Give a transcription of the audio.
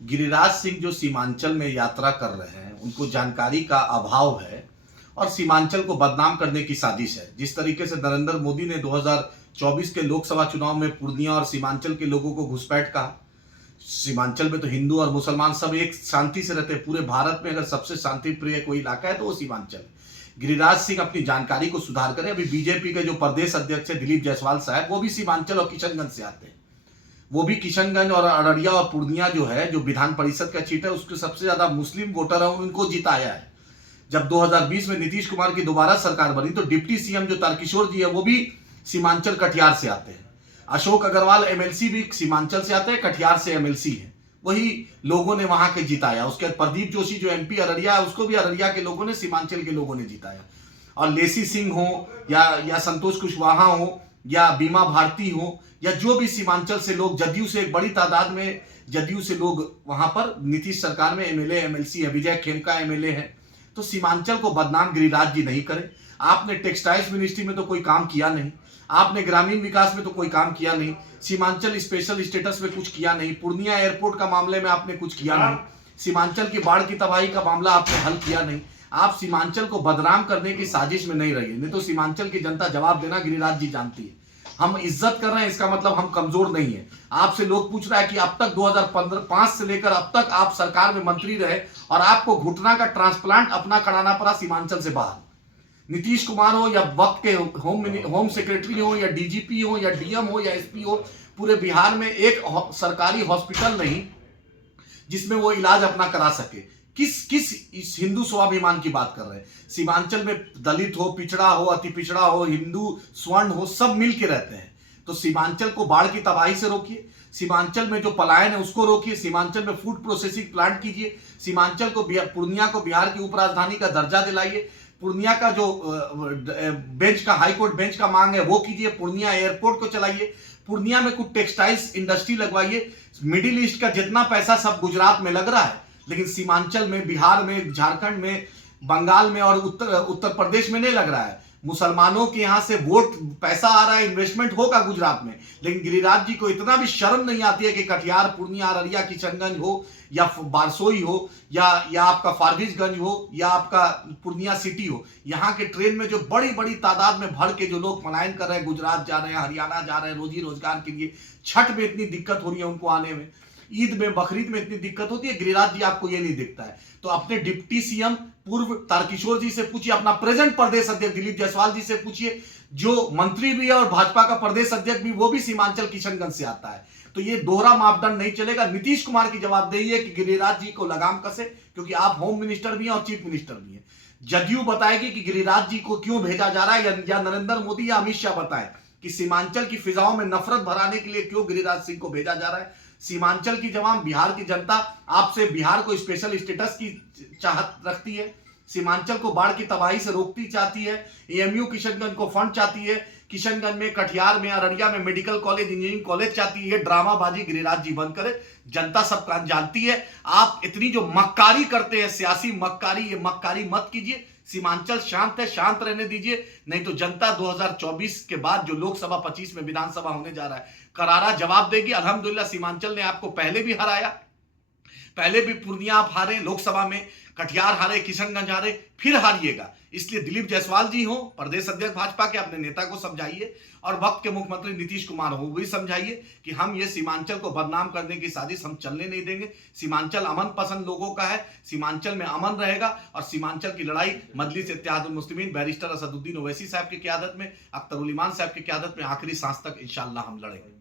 गिरिराज सिंह जो सीमांचल में यात्रा कर रहे हैं, उनको जानकारी का अभाव है और सीमांचल को बदनाम करने की साजिश है। जिस तरीके से नरेंद्र मोदी ने 2024 के लोकसभा चुनाव में पूर्णिया और सीमांचल के लोगों को घुसपैठ कहा। सीमांचल में तो हिंदू और मुसलमान सब एक शांति से रहते हैं। पूरे भारत में अगर सबसे शांति प्रिय कोई इलाका है तो वो सीमांचल है। गिरिराज सिंह अपनी जानकारी को सुधार करें। अभी बीजेपी के जो प्रदेश अध्यक्ष है दिलीप जायसवाल साहब, वो भी सीमांचल और किशनगंज से आते हैं। वो भी किशनगंज और अररिया और पूर्णिया जो है, जो विधान परिषद का सीट है, उसके सबसे ज्यादा मुस्लिम वोटर है, उनको जिताया है। जब 2020 में नीतीश कुमार की दोबारा सरकार बनी तो डिप्टी सीएम जो तारकिशोर जी है, वो भी सीमांचल कटिहार से आते हैं। अशोक अग्रवाल एमएलसी भी सीमांचल से आते हैं, कटिहार से एमएलसी है। वही लोगों ने वहां के जिताया। उसके बाद प्रदीप जोशी जो एमपी अररिया है, उसको भी अररिया के लोगों ने, सीमांचल के लोगों ने जिताया। और लेसी सिंह हो या संतोष कुशवाहा हो या बीमा भारती हो या जो भी सीमांचल से लोग, जदयू से एक बड़ी तादाद में जदयू से लोग वहां पर नीतीश सरकार में एमएलए एमएलसी है। विजय खेमका एमएलए है। तो सीमांचल को बदनाम गिरिराज जी नहीं करें। आपने टेक्सटाइल्स मिनिस्ट्री में तो कोई काम किया नहीं, आपने ग्रामीण विकास में तो कोई काम किया नहीं, सीमांचल स्पेशल स्टेटस में कुछ किया नहीं, पूर्णिया एयरपोर्ट का मामले में आपने कुछ किया नहीं, सीमांचल की बाढ़ की तबाही का मामला आपने हल किया नहीं। आप सीमांचल को बदनाम करने की साजिश में नहीं रहिए, नहीं तो सीमांचल की जनता जवाब देना गिरिराज जी जानती है। हम इज्जत कर रहे हैं, इसका मतलब हम कमजोर नहीं है। आपसे लोग पूछ रहा है कि अब तक 2005 से लेकर अब तक आप सरकार में मंत्री रहे और आपको घुटना का ट्रांसप्लांट अपना कराना पड़ा सीमांचल से बाहर। नीतीश कुमार हो या वक्त के होम सेक्रेटरी हो या डीजीपी हो या डीएम हो या एसपी हो, पूरे बिहार में एक सरकारी हॉस्पिटल नहीं जिसमें वो इलाज अपना करा सके। किस इस हिंदू स्वाभिमान की बात कर रहे हैं? सीमांचल में दलित हो, पिछड़ा हो, अति पिछड़ा हो, हिंदू स्वर्ण हो, सब मिल के रहते हैं। तो सीमांचल को बाढ़ की तबाही से रोकिए, सीमांचल में जो पलायन है उसको रोकिए, सीमांचल में फूड प्रोसेसिंग प्लांट कीजिए, सीमांचल को, पूर्णिया को बिहार की उपराजधानी का दर्जा दिलाइए, पूर्णिया का जो बेंच का, हाईकोर्ट बेंच का मांग है वो कीजिए, पूर्णिया एयरपोर्ट को चलाइए, पूर्णिया में कुछ टेक्सटाइल्स इंडस्ट्री लगवाइए। मिडिल ईस्ट का जितना पैसा सब गुजरात में लग रहा है, लेकिन सीमांचल में, बिहार में, झारखंड में, बंगाल में और उत्तर प्रदेश में नहीं लग रहा है। मुसलमानों के यहां से वोट, पैसा आ रहा है, इन्वेस्टमेंट होगा गुजरात में, लेकिन गिरिराज जी को इतना भी शर्म नहीं आती है कि कटिहार, पूर्णिया, अररिया, किशनगंज हो या बारसोई हो या आपका फारबिसगंज हो या आपका पूर्णिया सिटी हो, यहाँ के ट्रेन में जो बड़ी बड़ी तादाद में भर के जो लोग पलायन कर रहे हैं, गुजरात जा रहे हैं, हरियाणा जा रहे हैं रोजी रोजगार के लिए, छठ में इतनी दिक्कत हो रही है उनको आने में, ईद में, बकरीद में इतनी दिक्कत होती है, गिरिराज जी आपको ये नहीं दिखता है। तो अपने डिप्टी सीएम पूर्व तारकिशोर जी से पूछिए, अपना प्रेजेंट प्रदेश अध्यक्ष दिलीप जायसवाल जी से पूछिए, जो मंत्री भी है और भाजपा का प्रदेश अध्यक्ष भी, वो भी सीमांचल किशनगंज से आता है। तो ये दोहरा मापदंड नहीं चलेगा। नीतीश कुमार की जवाबदेही है कि गिरिराज जी को लगाम कसे, क्योंकि आप होम मिनिस्टर भी हैं और चीफ मिनिस्टर भी हैं। जदयू बताएगी कि गिरिराज जी को क्यों भेजा जा रहा है, या नरेंद्र मोदी या अमित शाह बताए कि सीमांचल की फिजाओं में नफरत भराने के लिए क्यों गिरिराज सिंह को भेजा जा रहा है। सीमांचल की जवान, बिहार की जनता आपसे बिहार को स्पेशल स्टेटस की चाहत रखती है, सीमांचल को बाढ़ की तबाही से रोकती चाहती है, एएमयू किशनगंज को फंड चाहती है, किशनगंज में, कटिहार में, अररिया में मेडिकल कॉलेज, इंजीनियरिंग कॉलेज चाहती है। ड्रामाबाजी गिरिराज जी बंद करे, जनता सब जानती है। आप इतनी जो मक्कारी करते हैं, सियासी मक्कारी, ये मक्कारी मत कीजिए। सीमांचल शांत है, शांत रहने दीजिए, नहीं तो जनता 2024 के बाद जो लोकसभा 25 में विधानसभा होने जा रहा है, करारा जवाब देगी। अल्हम्दुलिल्लाह सीमांचल ने आपको पहले भी हराया, पहले भी पूर्णिया आप हारे लोकसभा में, कटिहार हारे, किशनगंज हारे, फिर हारिएगा। इसलिए दिलीप जायसवाल जी हो, प्रदेश अध्यक्ष भाजपा के, अपने नेता को समझाइए, और वक्त के मुख्यमंत्री नीतीश कुमार हो, वही समझाइए कि हम ये सीमांचल को बदनाम करने की साजिश हम चलने नहीं देंगे। सीमांचल अमन पसंद लोगों का है, सीमांचल में अमन रहेगा, और सीमांचल की लड़ाई मजलिस इत्तेहादुल मुस्लिमीन बैरिस्टर असदुद्दीन ओवैसी साहब की क़यादत में, अख्तर उल ईमान साहब की क़यादत में आखिरी सांस तक इंशाअल्लाह हम लड़ेंगे।